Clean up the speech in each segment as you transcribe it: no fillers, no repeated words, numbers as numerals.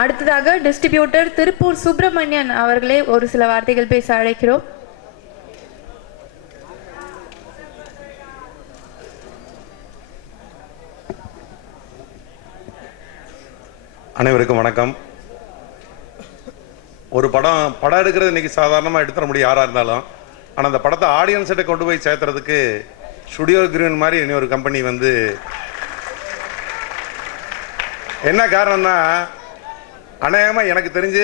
அடுத்ததாக டிஸ்ட்ரிபியூட்டர் திருப்பூர் சுப்பிரமணியன் அவர்களே ஒரு சில வார்த்தைகள் பேச அழைக்கிறோம். அனைவருக்கும் வணக்கம். ஒரு படம் எடுக்கிறது இன்னைக்கு சாதாரணமாக எடுத்துட முடியும் யாராக இருந்தாலும். ஆனால் அந்த படத்தை ஆடியன்ஸ்கிட்ட கொண்டு போய் சேர்த்துறதுக்கு ஸ்டுடியோ கிரீன் மாதிரி இனி ஒரு கம்பெனி வந்து என்ன காரணம்னா, அநேகமாக எனக்கு தெரிஞ்சு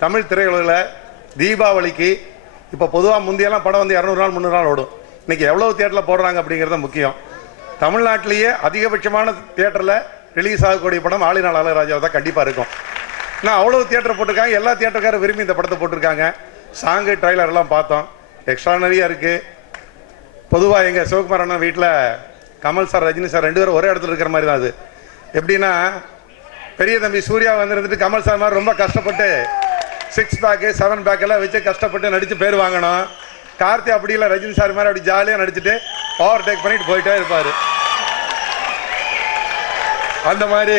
தமிழ் திரையுலகில் தீபாவளிக்கு இப்போ பொதுவாக முந்தையெல்லாம் படம் வந்து 200 நாள் 300 நாள் ஓடும். இன்றைக்கி எவ்வளோ தியேட்டரில் போடுறாங்க அப்படிங்கிறது முக்கியம். தமிழ்நாட்டிலேயே அதிகபட்சமான தியேட்டரில் ரிலீஸ் ஆகக்கூடிய படம் ஆளினால் அழகராஜா தான் கண்டிப்பாக இருக்கும். நான் அவ்வளோ தியேட்டர் போட்டிருக்காங்க, எல்லா தியேட்டருக்காரும் விரும்பி இந்த படத்தை போட்டிருக்காங்க. சாங்கு ட்ரைலர் எல்லாம் பார்த்தோம், எக்ஸ்ட்ரானரியாக இருக்குது. பொதுவாக எங்கள் சிவகுமார் அண்ணன் வீட்டில் கமல் சார் ரஜினி சார் 2 பேரும் ஒரே இடத்துல இருக்கிற மாதிரி தான். அது எப்படின்னா, பெரிய தம்பி சூர்யா வந்துருந்துட்டு கமல் சார் மாதிரி ரொம்ப கஷ்டப்பட்டு 6 பேக்கு 7 பேக்கெல்லாம் வச்சு கஷ்டப்பட்டு நடித்து பேர் வாங்கணும். கார்த்தி அப்படி இல்லை, ரஜினி சார் மாதிரி அப்படி ஜாலியாக நடிச்சுட்டு ஓவர் டேக் பண்ணிட்டு போயிட்டே இருப்பார். அந்த மாதிரி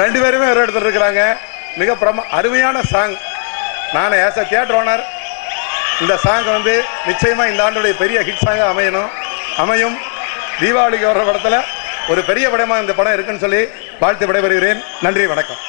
2 பேருமே ஒரு இடத்துல இருக்கிறாங்க. மிக அருமையான சாங். நான் ஆஸ் அ தியேட்டர் ஓனர் இந்த சாங் வந்து நிச்சயமாக இந்த ஆண்டுடைய பெரிய ஹிட் சாங்காக அமையும். தீபாவளிக்கு வர்ற படத்தில் ஒரு பெரிய படமாக இந்த படம் இருக்குன்னு சொல்லி வாழ்த்து விடைபெறுகிறேன். நன்றி, வணக்கம்.